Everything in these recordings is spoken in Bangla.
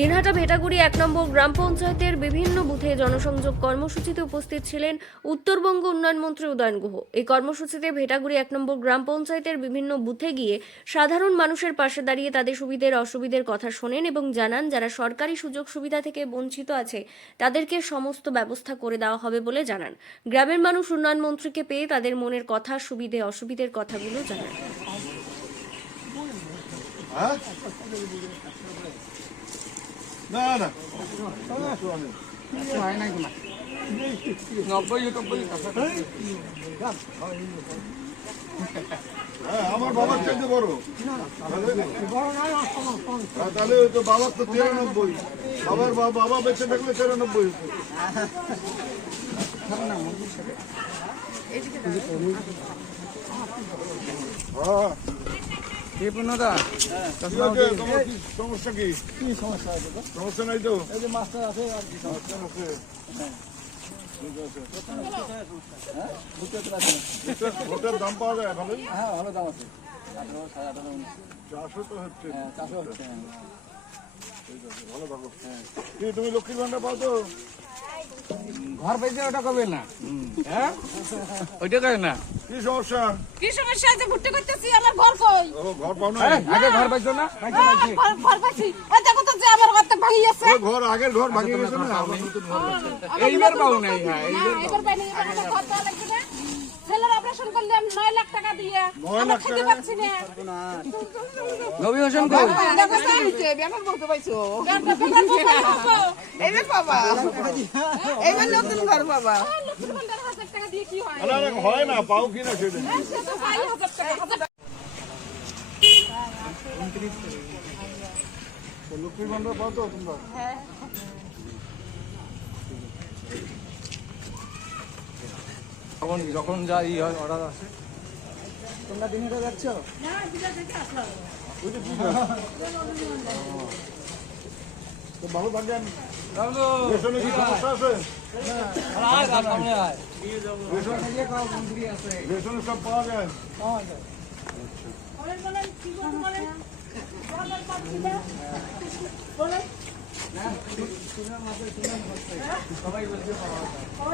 দিনহাটা ভেটাগুড়ি এক নম্বর গ্রাম পঞ্চায়েতের বিভিন্ন বুথে জনসংযোগ কর্মসূচিতে উপস্থিত ছিলেন উত্তরবঙ্গ উন্নয়ন মন্ত্রী উদয়ন গুহ। এই কর্মসূচিতে ভেটাগুড়ি এক নম্বর গ্রাম পঞ্চায়েতের বিভিন্ন বুথে গিয়ে সাধারণ মানুষের পাশে দাঁড়িয়ে তাদের সুবিধের অসুবিধের কথা শোনেন এবং জানান যারা সরকারি সুযোগ সুবিধা থেকে বঞ্চিত আছে, তাদেরকে সমস্ত ব্যবস্থা করে দেওয়া হবে বলে জানান। গ্রামের মানুষ উন্নয়ন মন্ত্রীকে পেয়ে তাদের মনের কথা, সুবিধে, অসুবিধের কথাগুলো জানান। হ্যাঁ? না না। হ্যাঁ, আমার বাবার চাইতে বড়। হ্যাঁ, তাহলে তো বাবার তো তিরানব্বই। বাবার বাবা বেঁচে থাকলে তিরানব্বই হতো। হ্যাঁ। সমস্যা কি কি? সমস্যা আছে সমস্যা নাই তো। এই যে মাস্টার আছে আর কি সমস্যা? আছে। হ্যাঁ ভোটের- দাম পাওয়া যায় ভালো হ্যাঁ ভালো দাম আছে। আঠারো সাড়ে আঠারো উনিশ। চারশো তো হচ্ছে। হ্যাঁ চারশো হচ্ছে হ্যাঁ। ভালো থাকো। তুমি লক্ষ্মীর ভান্ডার পাও তো? ঘর পাইছে ওটা কবে না? হ্যাঁ? ওইটা কবে না? কি সমস্যা? কি সমস্যা আছে? ঘুরতে করতেছি আমার ঘর কই? ও ঘর পাও না হ্যাঁ, আগে ঘর পাইছো না? পাইছো হ্যাঁ, পাইছি ঘর ঘর পাইছি। ওই দেখো তো যে আমার ঘরটা ভাঙি গেছে। ও ঘর আগের ঘর ভাঙি গেছে না? এইবার পাও নাই হ্যাঁ না এবার পাইনি এবার ঘর দেওয়া লাগবে না। ছেলের অপারেশন করলে আমি নয় লাখ টাকা দিয়ে নয় খেতে পাচ্ছি না নবী হোসেন কই দেখো বলতে পাইছো আছে? এইবার বাবা এইবার নতুন ঘর বাবা হ্যাঁ, হয় হয় না পাও সেটা হ্যাঁ, তো লক্ষ্মীর ভান্ডার পাও তোমরা যখন যখন যা ই হয় অর্ডার আসে। তোমরা দিনটা যাচ্ছ তো ভালো থাকেন। রেশনে কি সমস্যা আছে? রেশনে সব পাওয়া যায়?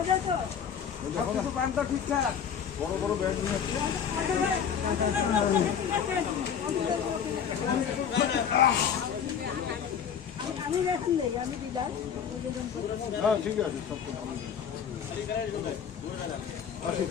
ঠিকঠাক বড় বড় ব্যাগ হ্যাঁ ঠিক আছে। সব আসি